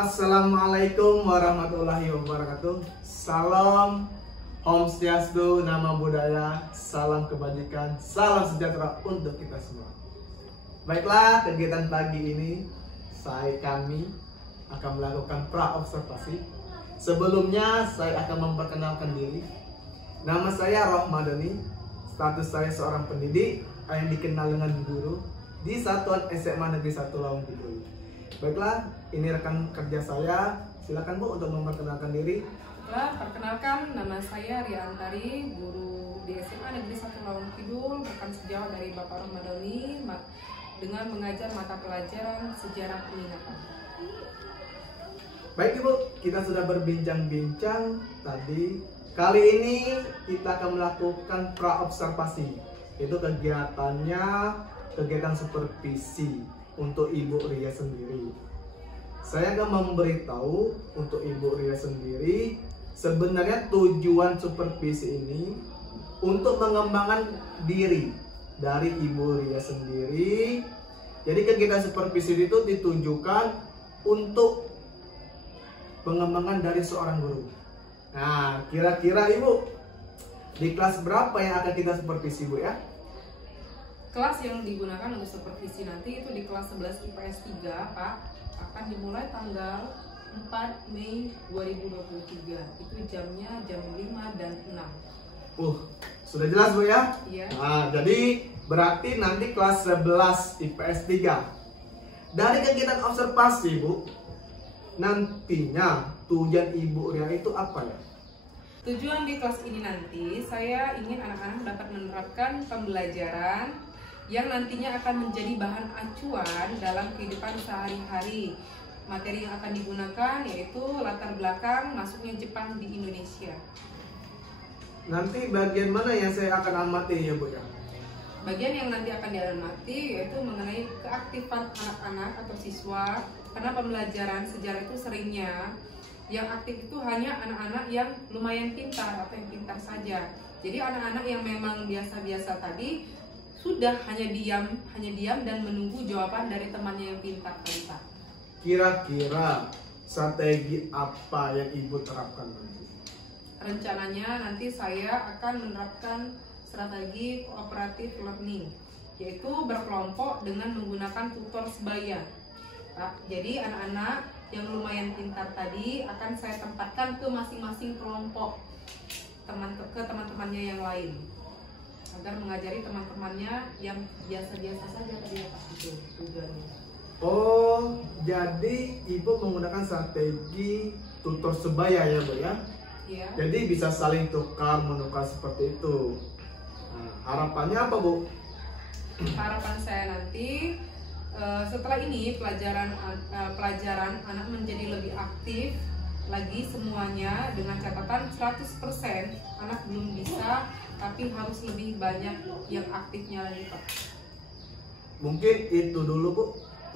Assalamualaikum warahmatullahi wabarakatuh. Salam Om Swastiastu, Namo Buddhaya, salam kebajikan, salam sejahtera untuk kita semua. Baiklah, kegiatan pagi ini kami akan melakukan pra-observasi. Sebelumnya saya akan memperkenalkan diri. Nama saya Rohmadani. Status saya seorang pendidik yang dikenal dengan guru di Satuan SMA Negeri 1 Lawang Kidul. Baiklah, ini rekan kerja saya. Silakan Bu untuk memperkenalkan diri. Perkenalkan, nama saya Ria Antari, guru di SMA Negeri 1 Lawang Kidul, rekan sejawat dari Bapak Rohmadani dengan mengajar mata pelajaran sejarah penginapan. Baik Ibu, kita sudah berbincang-bincang tadi. Kali ini kita akan melakukan pra-observasi. Itu kegiatannya kegiatan supervisi untuk Ibu Ria sendiri. Saya akan memberitahu untuk Ibu Ria sendiri, sebenarnya tujuan supervisi ini untuk mengembangkan diri dari Ibu Ria sendiri. Jadi kegiatan supervisi itu ditujukan untuk pengembangan dari seorang guru. Nah, kira-kira Ibu di kelas berapa yang akan kita supervisi Bu ya? Kelas yang digunakan untuk supervisi nanti itu di kelas 11 IPS 3 Pak, akan dimulai tanggal 4 Mei 2023. Itu jamnya jam 5 dan 6. Sudah jelas Bu ya? Iya. Nah, jadi berarti nanti kelas 11 IPS 3. Dari kegiatan observasi Bu, nantinya tujuan Ibu Ria itu apa ya? Tujuan di kelas ini nanti saya ingin anak-anak dapat menerapkan pembelajaran yang nantinya akan menjadi bahan acuan dalam kehidupan sehari-hari. Materi yang akan digunakan yaitu latar belakang masuknya Jepang di Indonesia. Nanti bagian mana yang saya akan amati ya Bu ya? Bagian yang nanti akan diamati yaitu mengenai keaktifan anak-anak atau siswa, karena pembelajaran sejarah itu seringnya yang aktif itu hanya anak-anak yang lumayan pintar atau yang pintar saja. Jadi anak-anak yang memang biasa-biasa tadi sudah hanya diam dan menunggu jawaban dari temannya yang pintar tadi Pak. Kira-kira strategi apa yang Ibu terapkan nanti? Rencananya nanti saya akan menerapkan strategi cooperative learning, yaitu berkelompok dengan menggunakan tutor sebaya. Jadi anak-anak yang lumayan pintar tadi akan saya tempatkan ke masing-masing kelompok ke teman-temannya yang lain, agar mengajari teman-temannya yang biasa-biasa saja tadi ya Pak, itu tujuannya. Oh, jadi Ibu menggunakan strategi tutor sebaya ya Bu ya? Iya. Jadi bisa saling tukar menukar seperti itu. Nah, harapannya apa Bu? Harapan saya nanti setelah ini pelajaran anak menjadi lebih aktif lagi semuanya, dengan catatan 100% anak belum bisa, tapi harus lebih banyak yang aktifnya lagi Pak. Mungkin itu dulu Bu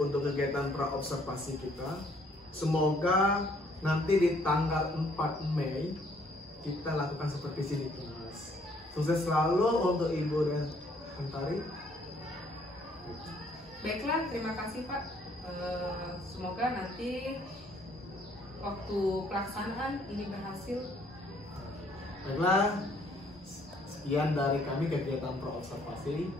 untuk kegiatan pra-observasi kita. Semoga nanti di tanggal 4 Mei kita lakukan supervisi di kelas. Sukses selalu untuk Ibu Ria Antari. Baiklah, terima kasih Pak. Semoga nanti waktu pelaksanaan ini berhasil. Baiklah, sekian dari kami kegiatan pra-observasi.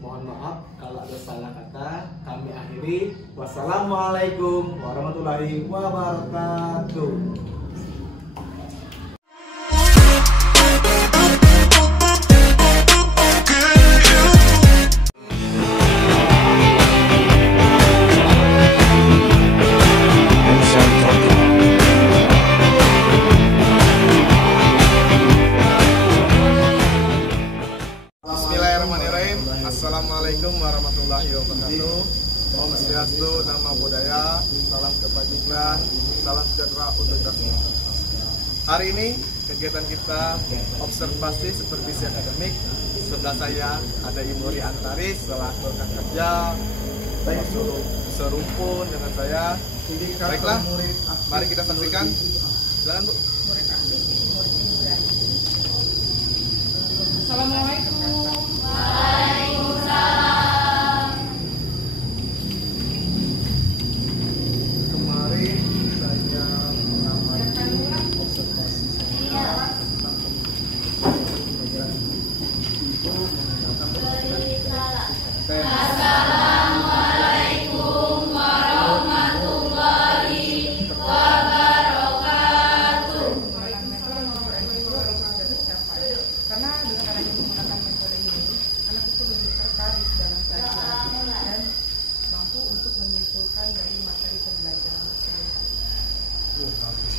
Mohon maaf kalau ada salah kata. Kami akhiri. Wassalamualaikum warahmatullahi wabarakatuh. Assalamualaikum warahmatullahi wabarakatuh. Om Swastiastu, Namo Buddhaya, salam kebajikan, salam sejahtera untuk kita semua. Hari ini kegiatan kita observasi supervisi akademik. Sebelah saya ada Ibu Ria Antari selaku rekan kerja, serumpun dengan saya. Baiklah, mari kita saksikan. Silakan Bu. Assalamualaikum. Kemarin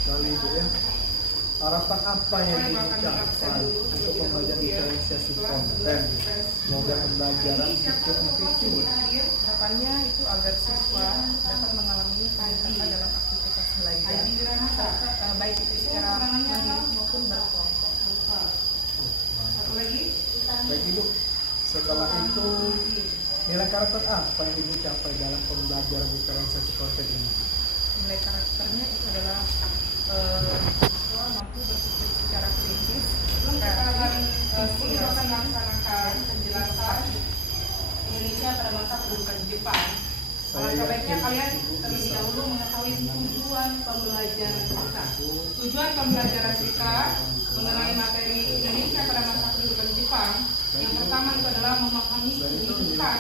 sekali Bu ya. Harapan apa yang diucapkan untuk pembelajaran diferensiasi konten? Semoga pembelajaran cukup efektif. Harapannya itu agar siswa dapat mengalami peningkatan dalam aktivitas belajar, baik itu secara mandiri maupun berkelompok. Satu lagi. Baik Ibu, setelah itu nilai karakter apa yang Ibu capai dalam pembelajaran diferensiasi konten ini? Nilai karakternya itu adalah siswa mampu berpikir secara kritis, kreatif, akan melaksanakan penjelasan Indonesia pada masa pendudukan Jepang. Alangkah baiknya kalian terlebih dahulu mengetahui tujuan pembelajaran kita. Tujuan pembelajaran kita mengenai materi Indonesia pada masa pendudukan Jepang. Yang pertama itu adalah memahami kehidupan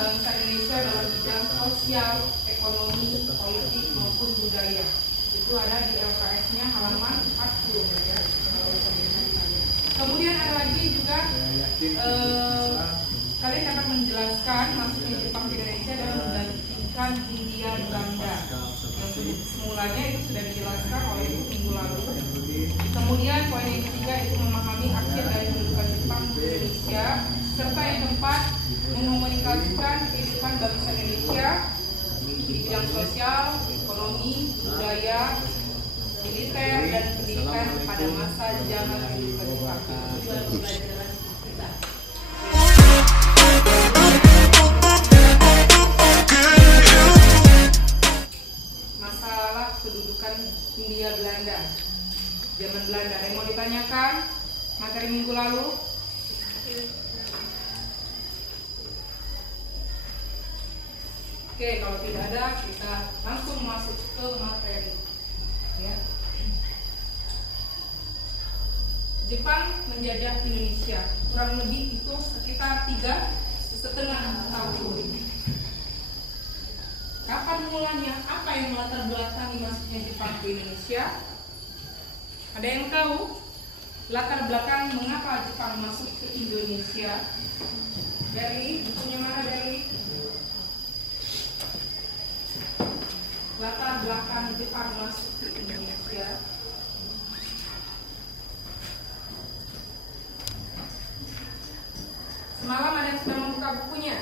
bangsa Indonesia dalam bidang sosial, ekonomi, politik maupun budaya. Itu ada di LKS-nya halaman 40 ya. Kemudian ada lagi juga kalian dapat menjelaskan masuknya Jepang ke Indonesia dan menggantikan Hindia Belanda. Yang semulanya itu sudah dijelaskan oleh Ibu minggu lalu. Kemudian poin yang ketiga itu memahami akhir dari pendudukan Jepang di Indonesia, serta yang keempat mengkomunikasikan kehidupan bangsa Indonesia di bidang sosial, ekonomi, budaya, militer dan pendidikan pada masa zaman pendudukan Jepang. Tujuan pembelajaran kita. Masalah kedudukan Hindia Belanda, zaman Belanda. Yang mau ditanyakan materi minggu lalu? Oke, kalau tidak ada kita langsung masuk ke materi. Ya. Jepang menjajah Indonesia kurang lebih itu sekitar 3,5 tahun. Kapan mulanya? Apa yang melatar belakangi masuknya Jepang ke Indonesia? Ada yang tahu latar belakang mengapa Jepang masuk ke Indonesia? Dari bukunya mana dari? Latar belakang Jepang masuk ke Indonesia. Semalam ada yang sudah membuka bukunya?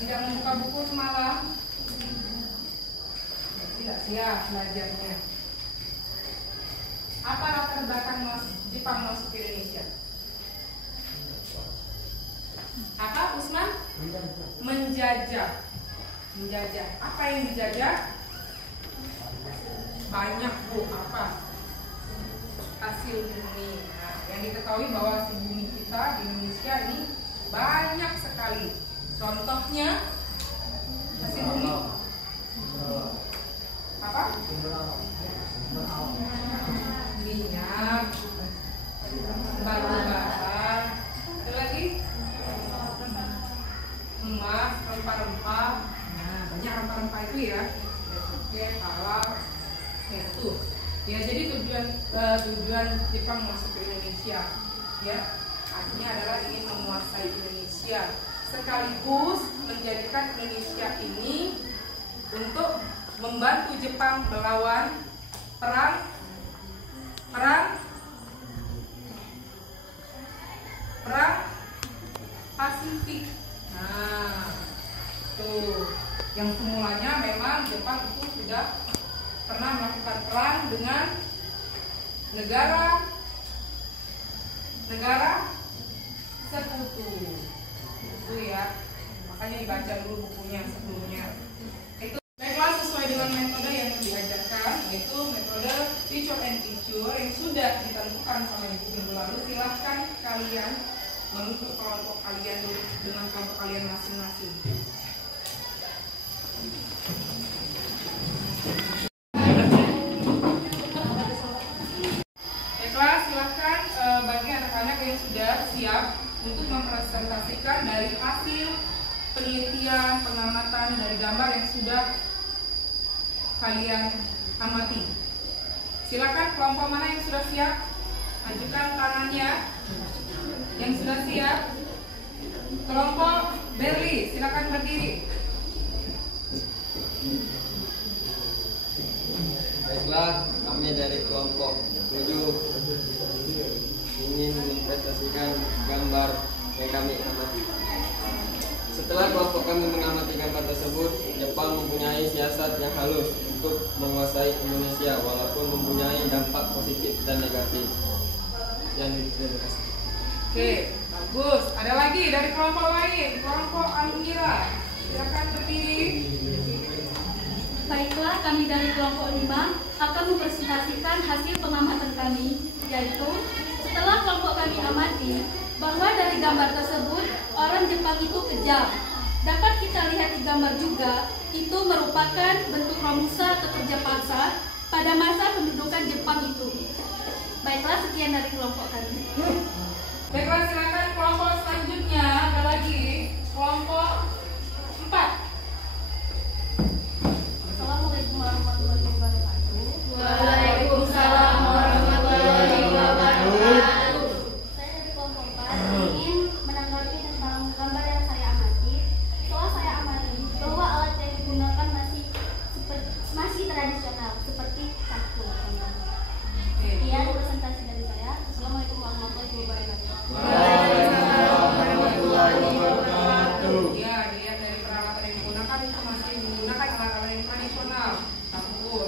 Tidak membuka buku semalam? Tidak siap belajarnya. Apa latar belakang Jepang masuk ke Indonesia? Apa Usman? Menjajah. Menjajah. Apa yang dijajah? Banyak Bu. Apa? Hasil bumi. Nah, yang diketahui bahwa hasil bumi kita di Indonesia ini banyak sekali. Contohnya hasil bumi apa? Minyak, batu bara, ada lagi emas, rempah-rempah. Nah, banyak rempah-rempah itu ya. Oke, halal. Itu. Ya, jadi tujuan Jepang masuk ke Indonesia, ya, artinya adalah ingin menguasai Indonesia, sekaligus menjadikan Indonesia ini untuk membantu Jepang melawan perang Pasifik. Nah, tuh yang semulanya memang Jepang itu sudah pernah melakukan perang dengan negara sekutu. Itu ya, makanya dibaca dulu bukunya sebelumnya. Itu baiklah, sesuai dengan metode yang diajarkan, yaitu metode teacher and teacher yang sudah ditentukan sama ibu minggu lalu. Silahkan kalian membentuk kelompok kalian dengan kelompok kalian masing-masing. Baiklah, silahkan bagi anak-anak yang sudah siap untuk mempresentasikan dari hasil penelitian, pengamatan dari gambar yang sudah kalian amati. Silakan kelompok mana yang sudah siap, ajukan tangannya. Yang sudah siap, kelompok Berli, silakan berdiri. Baiklah, kami dari kelompok 7 ingin mempresentasikan gambar yang kami amati. Setelah kelompok kami mengamati gambar tersebut, Jepang mempunyai siasat yang halus untuk menguasai Indonesia walaupun mempunyai dampak positif dan negatif. Dan terima kasih. Oke, bagus. Ada lagi dari kelompok lain, kelompok Almira. Silakan berdiri. Baiklah, kami dari kelompok 5 akan mempresentasikan hasil pengamatan kami, yaitu setelah kelompok kami amati bahwa dari gambar tersebut orang Jepang itu kejam. Dapat kita lihat di gambar juga, itu merupakan bentuk romusa atau kerja paksa pada masa pendudukan Jepang itu. Baiklah, sekian dari kelompok kami. Baiklah, silakan kelompok selanjutnya. Ada lagi kelompok 4. Assalamualaikum warahmatullahi wabarakatuh. Waalaikumsalam warahmatullahi wabarakatuh. Saya dari kelompok 4 ingin menanggapi tentang gambar yang saya amati. Setelah saya amati bahwa alat yang digunakan masih tradisional seperti saku. Sekian presentasi dari saya. Assalamualaikum warahmatullahi wabarakatuh. Waalaikumsalam warahmatullahi wabarakatuh. Ya, dilihat dari peralatan yang digunakan itu masih menggunakan alat-alat yang tradisional, dapur,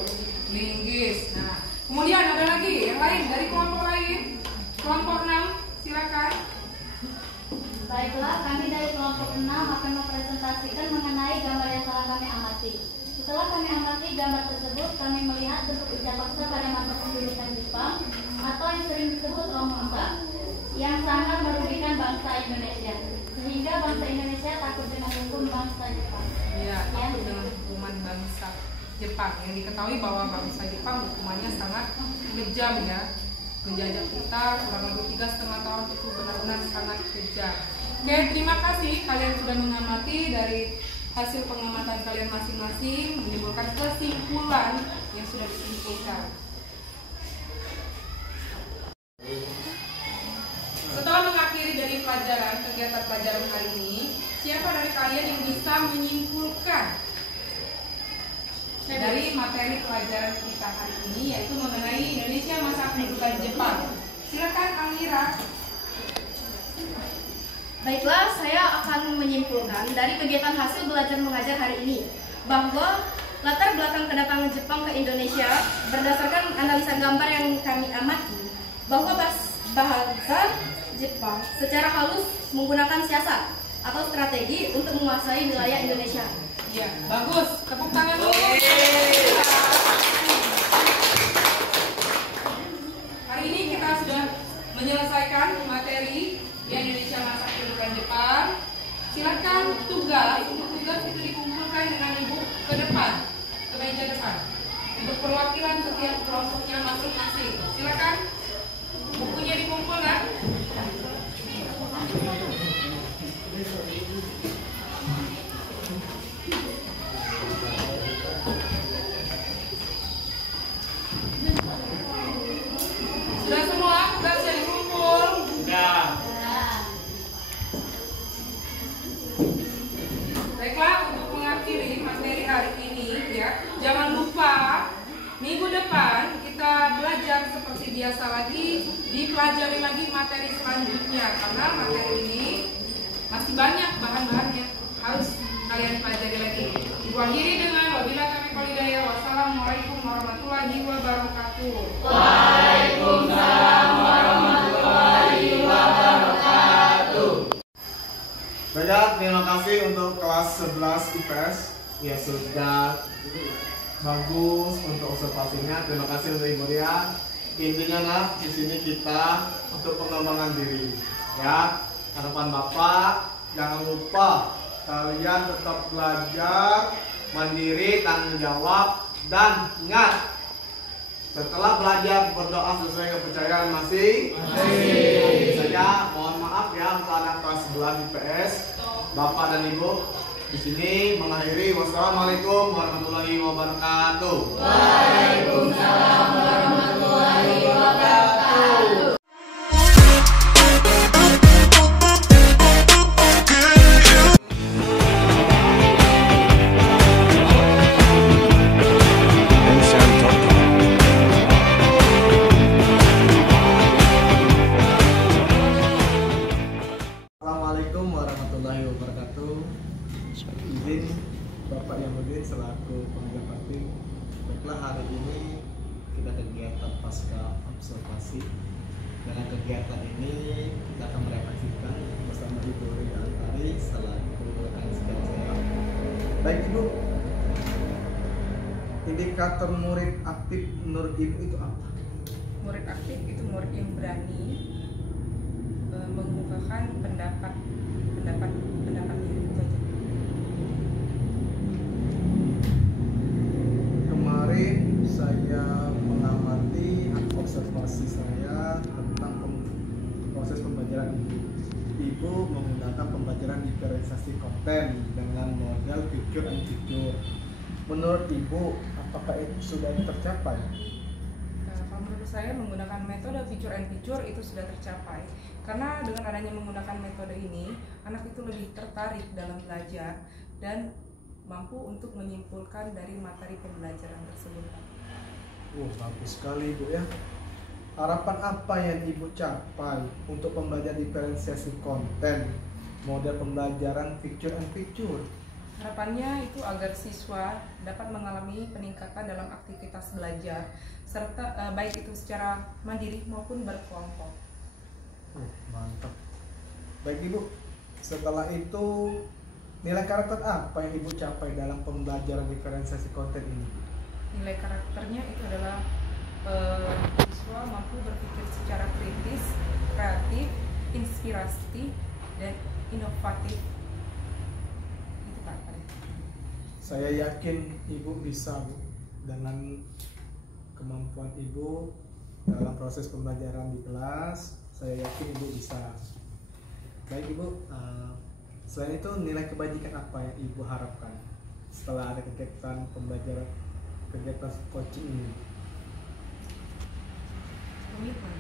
linggis. Nah, kemudian ada lagi yang lain dari kelompok lain, kelompok 6, silakan. Baiklah, kami dari kelompok 6 akan mempresentasikan mengenai gambar yang telah kami amati. Setelah kami amati gambar tersebut, kami melihat bentuk kerja paksa pada masa pendudukan Jepang atau yang sering disebut romusa yang sangat merugikan bangsa Indonesia, sehingga bangsa Indonesia takut dengan hukum bangsa Jepang. Ya, takut dengan hukuman bangsa Jepang. Yang diketahui bahwa bangsa Jepang hukumannya sangat kejam ya. Menjajah kita kurang lebih 3,5 tahun itu benar-benar sangat kejam. Oke, terima kasih kalian sudah mengamati. Dari hasil pengamatan kalian masing-masing menimbulkan kesimpulan yang sudah disimpulkan. Setelah mengakhiri dari kegiatan pelajaran kali ini, siapa dari kalian yang bisa menyimpulkan dari materi pelajaran kita hari ini, yaitu mengenai Indonesia masa pendudukan Jepang? Silakan Almira. Baiklah, saya akan menyimpulkan dari kegiatan hasil belajar mengajar hari ini bahwa latar belakang kedatangan Jepang ke Indonesia berdasarkan analisa gambar yang kami amati bahwa bahasa Jepang secara halus menggunakan siasat atau strategi untuk menguasai wilayah Indonesia. Ya, bagus. Tepuk tangan dulu. Hari ini kita sudah menyelesaikan materi Indonesia masa pendudukan Jepang. Silakan tugas itu dikumpulkan dengan ibu ke depan, ke meja depan, untuk perwakilan setiap kelompoknya masing-masing. Silakan bukunya dikumpulkan. Sudah semua tugasnya dikumpul? Sudah. Baiklah, untuk mengakhiri materi hari ini ya, jangan lupa minggu depan kita belajar seperti biasa lagi, dipelajari lagi materi selanjutnya karena materi ini masih banyak bahan-bahannya harus kalian pelajari lagi. Ibu akhiri dengan wabillahi taufiq wal hidayah. Wassalamualaikum warahmatullahi wabarakatuh. Waalaikumsalam warahmatullahi wabarakatuh. Baik, terima kasih untuk kelas 11 IPS ya, sudah bagus untuk observasinya. Terima kasih untuk Ibu Ria. Intinya nah, di sini kita untuk pengembangan diri ya. Harapan Bapak, jangan lupa kalian tetap belajar mandiri, tanggung jawab, dan ingat setelah belajar berdoa sesuai kepercayaan masing-masing. Saja mohon maaf ya untuk anak kelas 11 IPS, Bapak dan Ibu di sini mengakhiri. Wassalamualaikum warahmatullahi wabarakatuh. Waalaikumsalam warahmatullahi wabarakatuh. Vincent Toto. Syamsuddin selaku pengajar praktik. Baiklah, hari ini kita kegiatan pasca observasi. Dalam kegiatan ini kita akan merefleksikan bersama Ibu Rida Antari selaku asisten saya. Baik Ibu, indikator murid aktif menurut Ibu itu apa? Murid aktif itu murid yang berani mengemukakan pendapatnya itu aja. Kemarin saya mengamati observasi saya tentang proses pembelajaran Ibu. Ibu menggunakan pembelajaran diferensiasi konten dengan model picture and picture. Menurut Ibu, apakah itu sudah tercapai? Kalau menurut saya menggunakan metode picture and picture itu sudah tercapai. Karena dengan adanya menggunakan metode ini, anak itu lebih tertarik dalam belajar dan mampu untuk menyimpulkan dari materi pembelajaran tersebut. Bagus sekali Ibu ya. Harapan apa yang Ibu capai untuk pembelajaran diferensiasi konten model pembelajaran picture and picture? Harapannya itu agar siswa dapat mengalami peningkatan dalam aktivitas belajar serta baik itu secara mandiri maupun berkelompok. Mantap. Baik Ibu, setelah itu nilai karakter apa yang Ibu capai dalam pembelajaran diferensiasi konten ini? Nilai karakternya itu adalah siswa mampu berpikir secara kritis, kreatif, inspirasi, dan inovatif. Itu Pak. Saya yakin Ibu bisa Bu, dengan kemampuan Ibu dalam proses pembelajaran di kelas. Saya yakin Ibu bisa. Baik Ibu, selain itu nilai kebajikan apa yang Ibu harapkan setelah ada kegiatan pembelajaran, kegiatan coaching ini? Komitmen.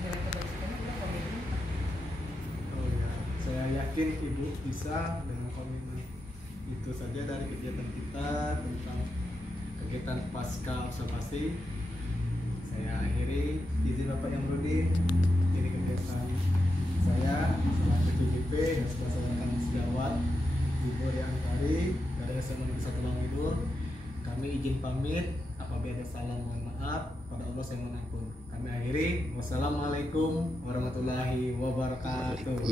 Nilai kebajikannya adalah komitmen. Oh ya, saya yakin Ibu bisa dengan komitmen. Itu saja dari kegiatan kita tentang kegiatan pasca observasi. Saya akhiri, izin Bapak yang Rudi. Ini kegiatan saya selaku CGP dan sudah saya akan sejawat Ibu Rida Antari dari SMA Negeri 1 Langidul. Kami izin pamit, apabila ada salah mohon maaf, pada Allah saya mohon ampun. Kami akhiri, wassalamualaikum warahmatullahi wabarakatuh.